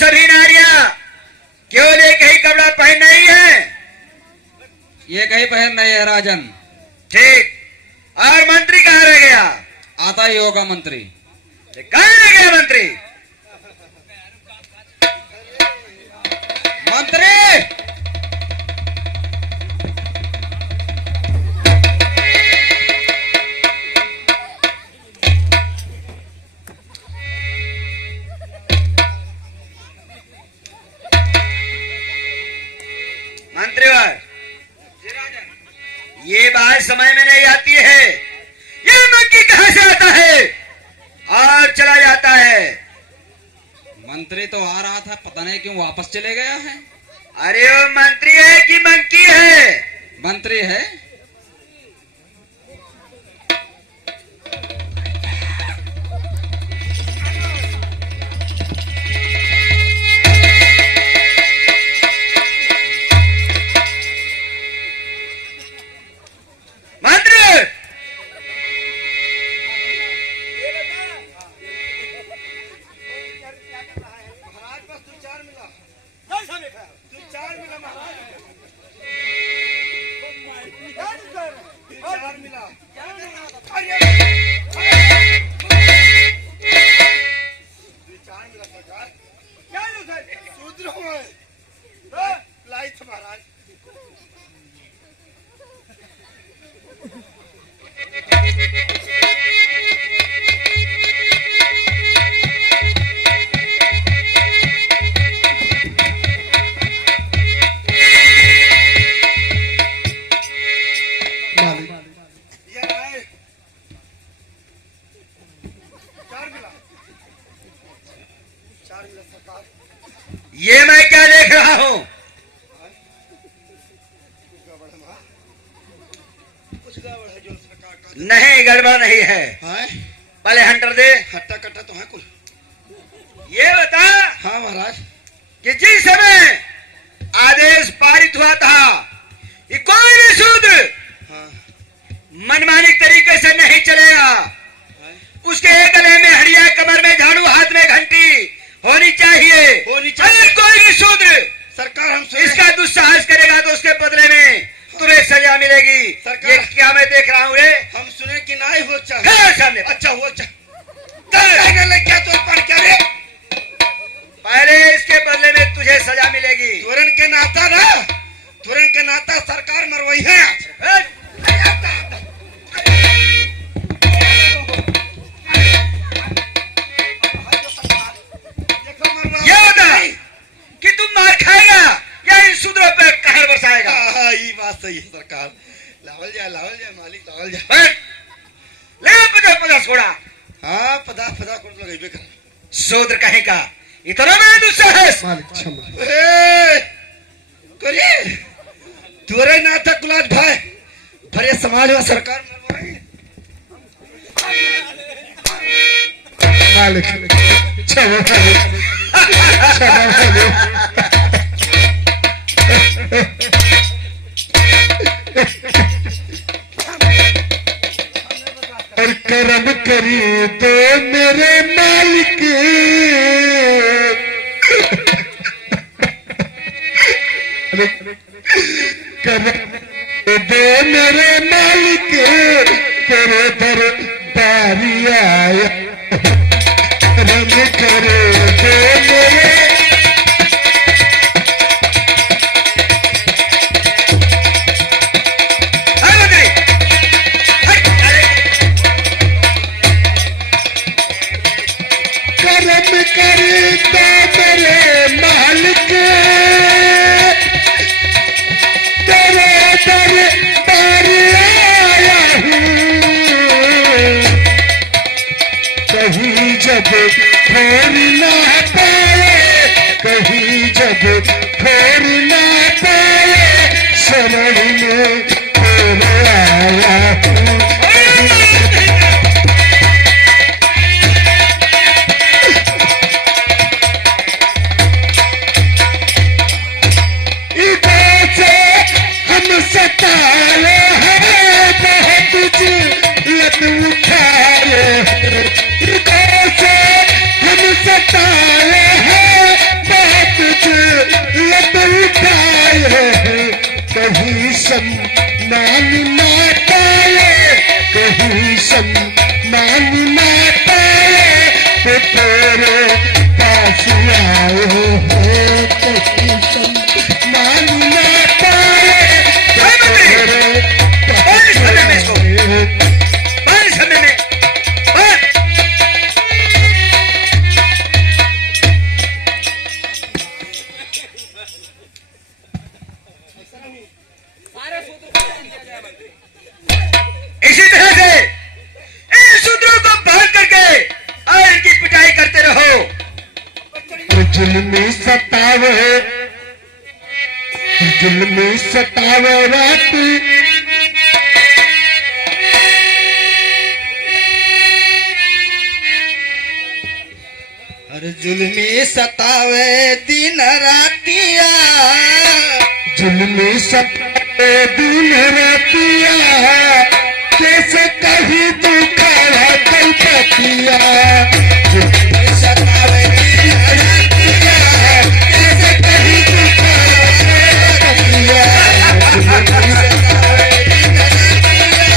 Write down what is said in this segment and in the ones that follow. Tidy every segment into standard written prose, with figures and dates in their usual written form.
सभी नारियां केवल एक ही कपड़ा पहन नहीं है, ये कहीं पहन नहीं है राजन। ठीक। और मंत्री कहाँ रह गया? आता ही होगा मंत्री। कहाँ रह गया मंत्री? मंत्री मंत्रीवर, ये बात समय में नहीं आती है। ये मंकी कहां से आता है और चला जाता है? मंत्री तो आ रहा था, पता नहीं क्यों वापस चले गया है। अरे वो मंत्री है कि मंकी है? मंत्री है। ये मैं क्या देख रहा हूं? नहीं, गड़बड़ नहीं है। पहले हंटर दे। हट्टा कट्टा तो है कुछ। ये बता। हाँ महाराज। कि जिस समय आदेश पारित हुआ था कि कोई भी शूद्र मनमानी तरीके से नहीं चलेगा, उसके गले में हड़िया, कमर में झाड़ू, हाथ में घंटी होनी चाहिए। अगर कोई भी शूद्र सरकार हम इसका दुस्साहस करेगा तो उसके बदले में तुम्हें सजा मिलेगी। ये क्या मैं देख रहा हूँ रे? हम सुने कि नहीं हो सामने। अच्छा हो क्या तो पढ़ क्या रे? पहले इसके बदले में तुझे सजा मिलेगी। तुरंत के नाता सरकार मरवाई है। ये बता कि तुम मार खाएगा या इन शूद्रों पे कहर बरसाएगा? ये बात सही है सरकार। लावल जाए मालिक, लावल जाए। ले 50 घोड़ा। हाँ 50 करोड़ लगेबे कर। शूद्र कहीं का इतना बड़ा दुस्साहस? तुरे नाता कुलाज भाई भरे समाज में सरकार मालिक और कर्म करी तो मेरे मालिक, कर्म दो मेरे मालिक, तेरे दर बारी आया। कर्म करे दो मेरे करता मेरे मालिक, तेरे दर पर आया हूँ। कहीं जब छोड़ ना पाए, कहीं जब छोड़ ना पाए, शरण में तेरे आया हूँ। सताए हैं बहुत लत उठाए, हम सताए हैं तो तेरे पास आए हैं तो किसन मान न पाए तो तेरे पास आए हैं। बस समय में बस। इसी तरह से इन सूत्रों को बांध करके और इनकी पिटाई करते रहो। जुल्मी सतावे राती अरे जुल्मी सतावे दिन रातिया, जुल्मी सतावे दिन रातिया, कैसे कहीं दुखावा कलपतिया। जुल्मी सतावे दिन रातिया, कैसे कहीं दुखावा कलपतिया। जुल्मी सतावे दिन रातिया, दुखावा कलपतिया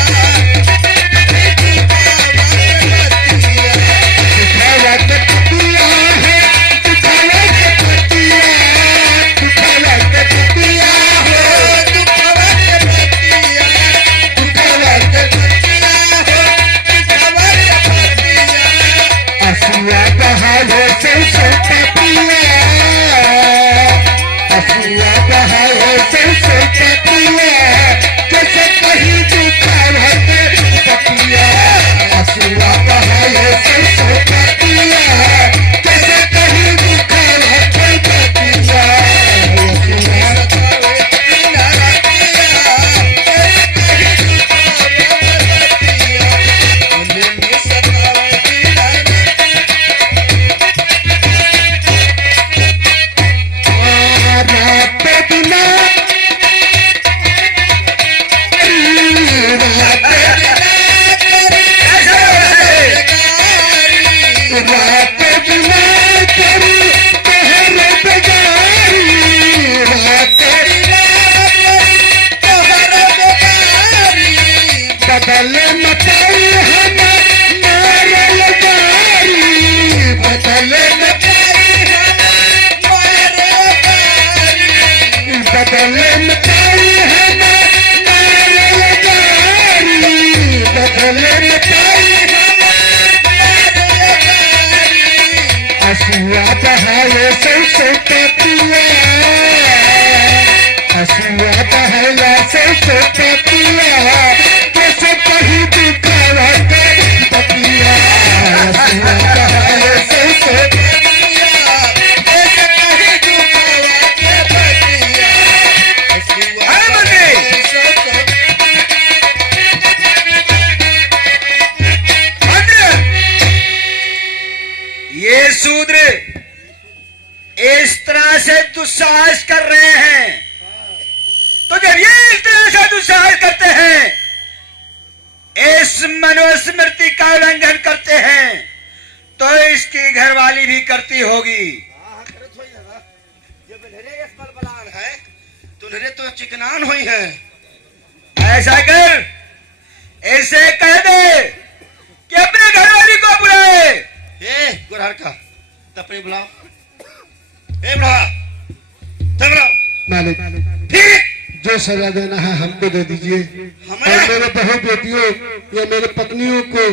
है, दुखावा कलपतिया, दुखावा कलपतिया है, दुखवा के पतिया, दुखावा पतिया हो, दुखवा के पतिया। हसुआ बहावे से पतिया, हसुआ बहावे से पतिया, कैसे कहीं दुखावा के पतिया। हसुआ बहावे से पतिया, कैसे कहीं दुखावा के पतिया। हसुआ सतावे दिन रातिया, जुल्मी सतावे दिन रात बिना ऐसा है। रात बिना करी पहर बेजारी, रात बदल मचाई हम नारल जारी, बदल बदल मचाई हम नारल जारी, बदल मचाई हसुआ बहावे से पतिया, हसुआ बहावे से पतिया, कैसे कहीं दुखावा के पतिया। हसुआ बहावे से ये शूद्र इस तरह से दुस्साहस कर रहे हैं, तो जब ये इस तरह से दुस्साहस करते हैं, इस मनुस्मृति का उल्लंघन करते हैं, तो इसकी घरवाली भी करती होगी। तुनरे तो चिकनान हुई है। ऐसा कर, इसे कह दे कि अपने घरवाली को बुलाए। ए गुरहर का तपड़ी बुलाओ, ए बुला तगड़ो। मालिक ठीक जो सजा देना है हमको दे दीजिए, हमें और मेरे बहू बेटियों या मेरे पत्नियों को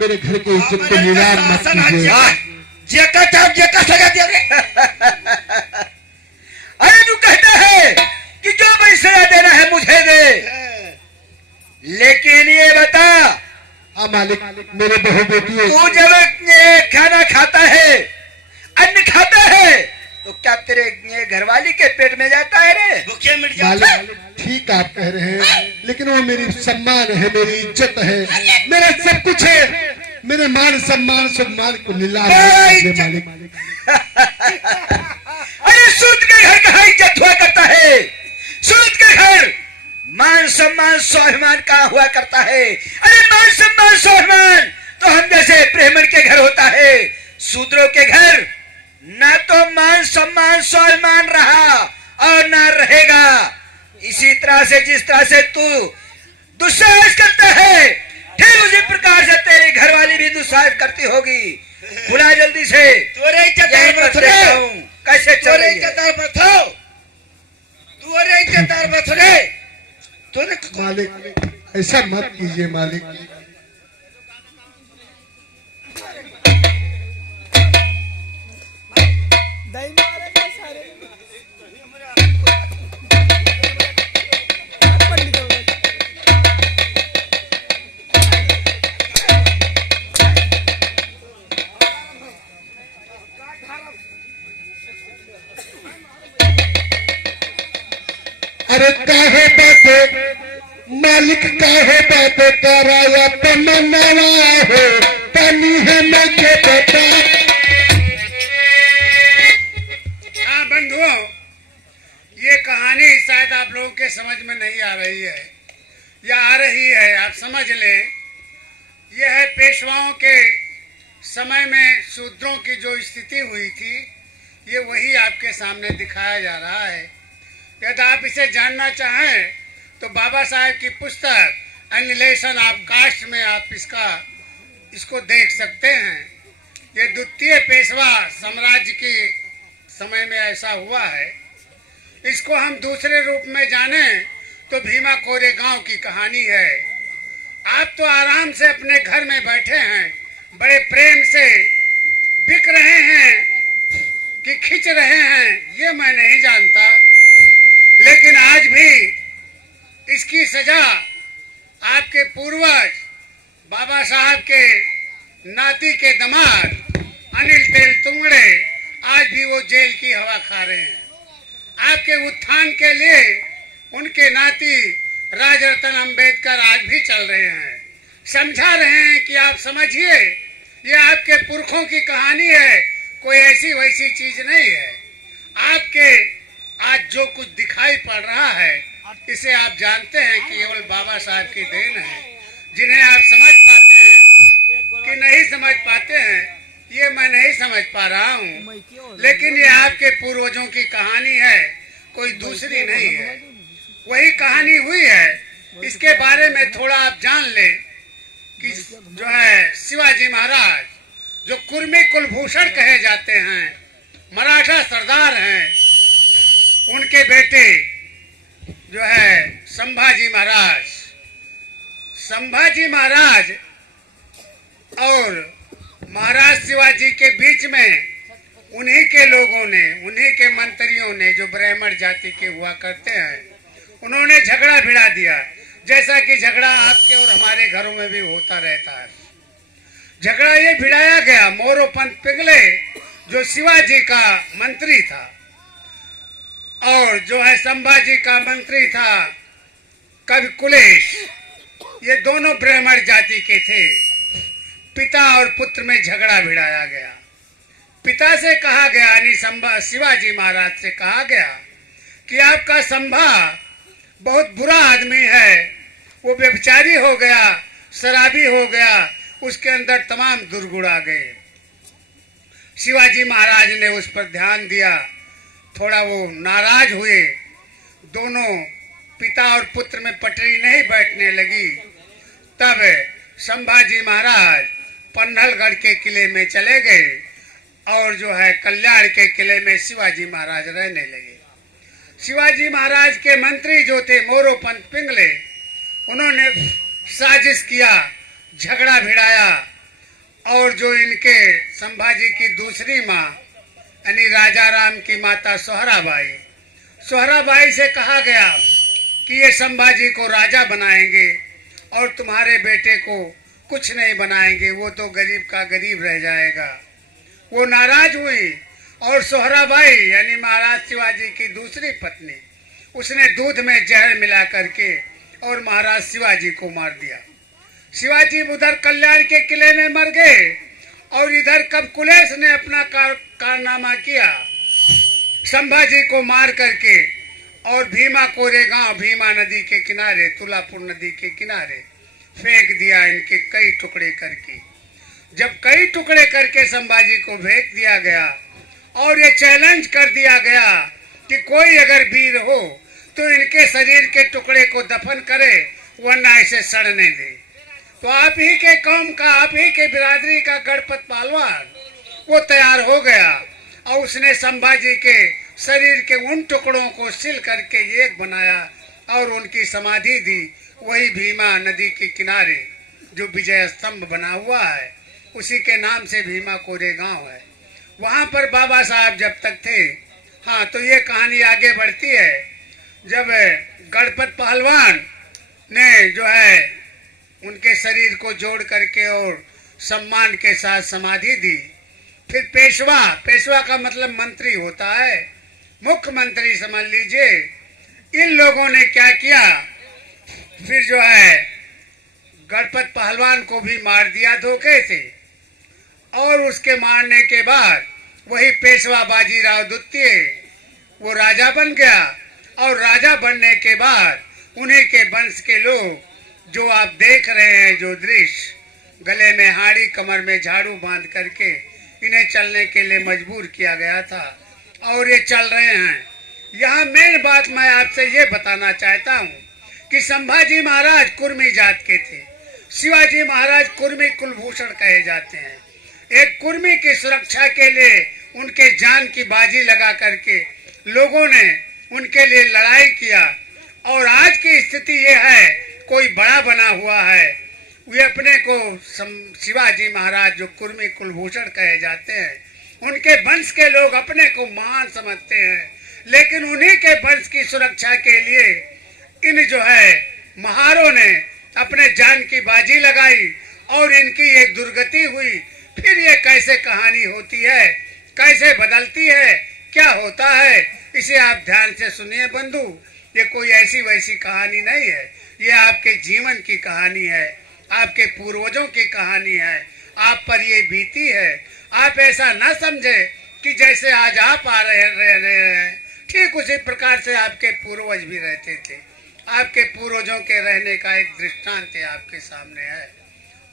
मेरे घर की इज्जत को नीलाम मत कीजिए। जेका चाप जेका सजा दे रे। अरे तू कहता है कि जो भाई सजा देना है मुझे दे, लेकिन ये बता, हाँ मालिक, मेरे बहू बेटियों तू जब ये खाना खाता है, अन्न खाता है, तो क्या तेरे ये घरवाली के पेट में जाता है रे? भूखे मिट जाता है। मालिक ठीक आप कह रहे हैं, लेकिन वो मेरी सम्मान है, मेरी इज्जत है, मेरा सब कुछ है, मेरे मान सम्मान सब मालिक को नीलाम मत कीजिए मालिक। अरे सूद के घर कहाँ इज्जत हुआ करता है? सूद के घर मान सम्मान स्वाभिमान कहाँ हुआ करता है? अरे मान सम्मान स्वाभिमान तो हम जैसे ब्राह्मण के घर होता है, शूद्रों के घर ना तो मान सम्मान स्वाभिमान रहा और ना रहेगा। इसी तरह से जिस तरह से तू दुस्साहस करता है, ठीक उसी प्रकार से तेरी घरवाली भी दुस्साहस करती होगी। बुला जल्दी से। तोरे यहीं इज्जतदार पर बथरे देखता हूँ कैसे चल तोरे रही है। इज्जतदार बथो तोरे इज्जतदार बथरे तोरे मालिक ऐसा मत कीजिए मालिक। अरे काहे बाते मालिक काहे बाते कराया तमन्नावा हो पानी है मुझे बता। हाँ बंधुओं, ये कहानी शायद आप लोगों के समझ में नहीं आ रही है या आ रही है, आप समझ लें। यह है पेशवाओं के समय में शूद्रों की जो स्थिति हुई थी, ये वही आपके सामने दिखाया जा रहा है। यदि आप इसे जानना चाहें तो बाबा साहेब की पुस्तक एनिलेशन ऑफ कास्ट में आप इसको देख सकते हैं। ये द्वितीय पेशवा साम्राज्य के समय में ऐसा हुआ है। इसको हम दूसरे रूप में जाने तो भीमा कोरेगांव की कहानी है। आप तो आराम से अपने घर में बैठे हैं, बड़े प्रेम से बिक रहे हैं कि खिंच रहे हैं, ये मैं नहीं जानता। लेकिन आज भी इसकी सजा आपके पूर्वज बाबा साहब के नाती के दामाद अनिल तेलतुंगड़े आज भी वो जेल की हवा खा रहे हैं। आपके उत्थान के लिए उनके नाती राजरत्न अंबेडकर आज भी चल रहे हैं, समझा रहे हैं कि आप समझिए ये आपके पुरखों की कहानी है, कोई ऐसी वैसी चीज नहीं है। आपके आज जो कुछ दिखाई पड़ रहा है इसे आप जानते हैं कि केवल बाबा साहब की देन है। जिन्हें आप समझ पाते हैं कि नहीं समझ पाते हैं, ये मैं नहीं समझ पा रहा हूँ। लेकिन ये आपके पूर्वजों की कहानी है, कोई दूसरी नहीं है। वही कहानी हुई है। इसके बारे में थोड़ा आप जान लें कि जो है शिवाजी महाराज, जो कुर्मी कुलभूषण कहे जाते हैं, मराठा सरदार हैं, उनके बेटे जो है संभाजी महाराज और महाराज शिवाजी के बीच में उन्हीं के लोगों ने, उन्हीं के मंत्रियों ने, जो ब्राह्मण जाति के हुआ करते हैं, उन्होंने झगड़ा भिड़ा दिया। जैसा कि झगड़ा आपके और हमारे घरों में भी होता रहता है। झगड़ा ये भिड़ाया गया। मोरोपंत पिंगले जो शिवाजी का मंत्री था और जो है संभाजी का मंत्री था कवि कुलेश, ये दोनों ब्राह्मण जाति के थे। पिता और पुत्र में झगड़ा भिड़ाया गया। पिता से कहा गया, यानी शिवाजी महाराज से कहा गया कि आपका संभा बहुत बुरा आदमी है, वो व्यभिचारी हो गया, शराबी हो गया, उसके अंदर तमाम दुर्गुण आ गए। शिवाजी महाराज ने उस पर ध्यान दिया, थोड़ा वो नाराज हुए। दोनों पिता और पुत्र में पटरी नहीं बैठने लगी। तब संभाजी महाराज पन्हलगढ़ के किले में चले गए और जो है कल्याण के किले में शिवाजी महाराज रहने लगे। शिवाजी महाराज के मंत्री जो थे मोरोपंत पिंगले, उन्होंने साजिश किया, झगड़ा भिड़ाया और जो इनके संभाजी की दूसरी माँ यानी राजा राम की माता सोहराबाई से कहा गया कि ये संभाजी को राजा बनाएंगे और तुम्हारे बेटे को कुछ नहीं बनाएंगे, वो तो गरीब का गरीब रह जाएगा। वो नाराज हुई और सोहराबाई यानी महाराज शिवाजी की दूसरी पत्नी, उसने दूध में जहर मिला करके और महाराज शिवाजी को मार दिया। शिवाजी उधर कल्याण के किले में मर गए और इधर कब कुलेश ने अपना कारनामा किया, संभाजी को मार करके और भीमा कोरेगांव, भीमा नदी के किनारे, तुलापुर नदी के किनारे फेंक दिया इनके कई टुकड़े करके। जब कई टुकड़े करके संभाजी को फेंक दिया गया और ये चैलेंज कर दिया गया कि कोई अगर वीर हो तो इनके शरीर के टुकड़े को दफन करे, वरना इसे सड़ने दे। तो आप ही के कौम का, आप ही के बिरादरी का गणपत पहलवान वो तैयार हो गया और उसने संभाजी के शरीर के उन टुकड़ों को सिल करके एक बनाया और उनकी समाधि दी वही भीमा नदी के किनारे जो विजय स्तंभ बना हुआ है, उसी के नाम से भीमा कोरेगांव है। वहां पर बाबा साहब जब तक थे। हाँ, तो ये कहानी आगे बढ़ती है। जब गणपत पहलवान ने जो है उनके शरीर को जोड़ करके और सम्मान के साथ समाधि दी, फिर पेशवा, पेशवा का मतलब मंत्री होता है, मुख्यमंत्री समझ लीजिए, इन लोगों ने क्या किया, फिर जो है गणपत पहलवान को भी मार दिया धोखे से। और उसके मारने के बाद वही पेशवा बाजीराव द्वितीय वो राजा बन गया। और राजा बनने के बाद उन्हीं के वंश के लोग जो आप देख रहे हैं, जो दृश्य, गले में हाड़ी कमर में झाड़ू बांध करके इन्हें चलने के लिए मजबूर किया गया था और ये चल रहे हैं। यहाँ मेन बात मैं आपसे ये बताना चाहता हूँ कि संभाजी महाराज कुर्मी जात के थे, शिवाजी महाराज कुर्मी कुलभूषण कहे जाते हैं। एक कुर्मी की सुरक्षा के लिए उनके जान की बाजी लगा करके लोगों ने उनके लिए लड़ाई किया। और आज की स्थिति ये है, कोई बड़ा बना हुआ है, वे अपने को शिवाजी महाराज जो कुर्मी कुलभूषण कहे जाते हैं, उनके वंश के लोग अपने को महान समझते हैं, लेकिन उन्हीं के वंश की सुरक्षा के लिए इन जो है महारों ने अपने जान की बाजी लगाई और इनकी एक दुर्गति हुई। फिर ये कैसे कहानी होती है, कैसे बदलती है, क्या होता है, इसे आप ध्यान से सुनिए बंधु। ये कोई ऐसी वैसी कहानी नहीं है, ये आपके जीवन की कहानी है, आपके पूर्वजों की कहानी है, आप पर ये बीती है। आप ऐसा ना समझे कि जैसे आज आप आ रहे हैं ठीक उसी प्रकार से आपके पूर्वज भी रहते थे। आपके पूर्वजों के रहने का एक दृष्टांत आपके सामने है।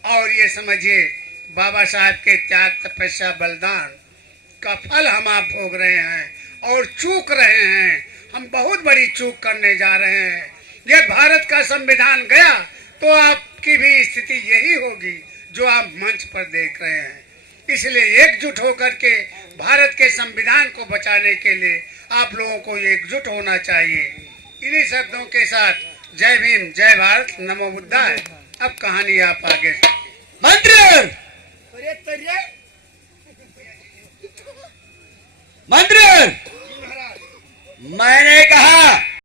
और ये समझिए बाबा साहब के त्याग, तपस्या, बलिदान का फल हम आप भोग रहे हैं और चूक रहे हैं। हम बहुत बड़ी चूक करने जा रहे हैं। ये भारत का संविधान गया तो आपकी भी स्थिति यही होगी जो आप मंच पर देख रहे हैं। इसलिए एकजुट होकर के भारत के संविधान को बचाने के लिए आप लोगों को एकजुट होना चाहिए। इन्हीं शब्दों के साथ जय भीम, जय भारत, नमो बुद्धाय। अब कहानी आप आगे। मंत्री, मंत्री, मैंने कहा